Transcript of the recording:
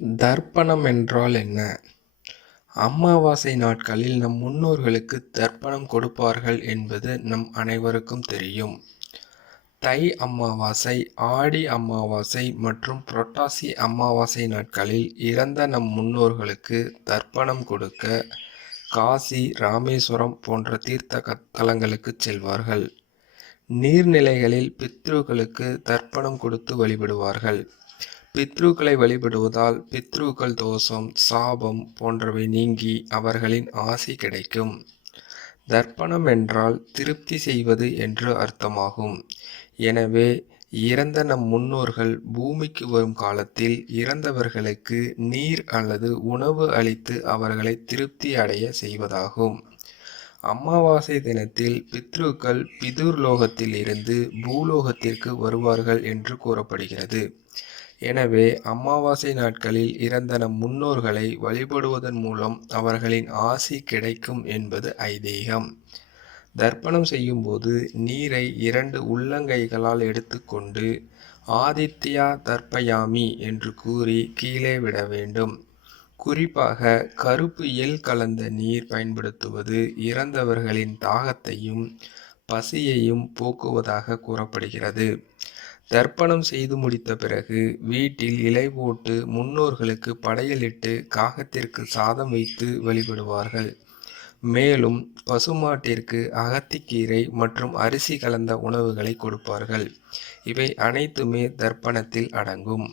தர்ப்பணம் என்றால் என்ன? அமாவாசை நாட்களில் நம் முன்னோர்களுக்கு தர்ப்பணம் கொடுப்பார்கள் என்பது நம் அனைவருக்கும் தெரியும். தை அமாவாசை, ஆடி அமாவாசை மற்றும் புரட்டாசி அமாவாசை நாட்களில் இறந்த நம் முன்னோர்களுக்கு தர்ப்பணம் கொடுக்க காசி, ராமேஸ்வரம் போன்ற தீர்த்த தலங்களுக்கு செல்வார்கள். நீர்நிலைகளில் பித்ருக்களுக்கு தர்ப்பணம் கொடுத்து வழிபடுவார்கள். பித்ருக்களை வழிபடுவதால் பித்ருக்கள் தோஷம், சாபம் போன்றவை நீங்கி அவர்களின் ஆசி கிடைக்கும். தர்ப்பணம் என்றால் திருப்தி செய்வது என்று அர்த்தமாகும். எனவே இறந்த நம் முன்னோர்கள் பூமிக்கு வரும் காலத்தில் இறந்தவர்களுக்கு நீர் அல்லது உணவு அளித்து அவர்களை திருப்தி அடைய செய்வதாகும். அமாவாசை தினத்தில் பித்ருக்கள் பிதுர்லோகத்தில் இருந்து பூலோகத்திற்கு வருவார்கள் என்று கூறப்படுகிறது. எனவே அமாவாசை நாட்களில் இறந்த நம் முன்னோர்களை வழிபடுவதன் மூலம் அவர்களின் ஆசி கிடைக்கும் என்பது ஐதீகம். தர்ப்பணம் செய்யும்போது நீரை 2 உள்ளங்கைகளால் எடுத்துக்கொண்டு ஆதித்யா தர்ப்பயாமி என்று கூறி கீழே விட வேண்டும். குறிப்பாக கருப்பு எள் கலந்த நீர் பயன்படுத்துவது இறந்தவர்களின் தாகத்தையும் பசியையும் போக்குவதாக கூறப்படுகிறது. தர்ப்பணம் செய்து முடித்த பிறகு வீட்டில் இலை போட்டு முன்னோர்களுக்கு படையலிட்டு காகத்திற்கு சாதம் வைத்து வழிபடுவார்கள். மேலும் பசுமாட்டிற்கு அகத்திக்கீரை மற்றும் அரிசி கலந்த உணவுகளை கொடுப்பார்கள். இவை அனைத்துமே தர்ப்பணத்தில் அடங்கும்.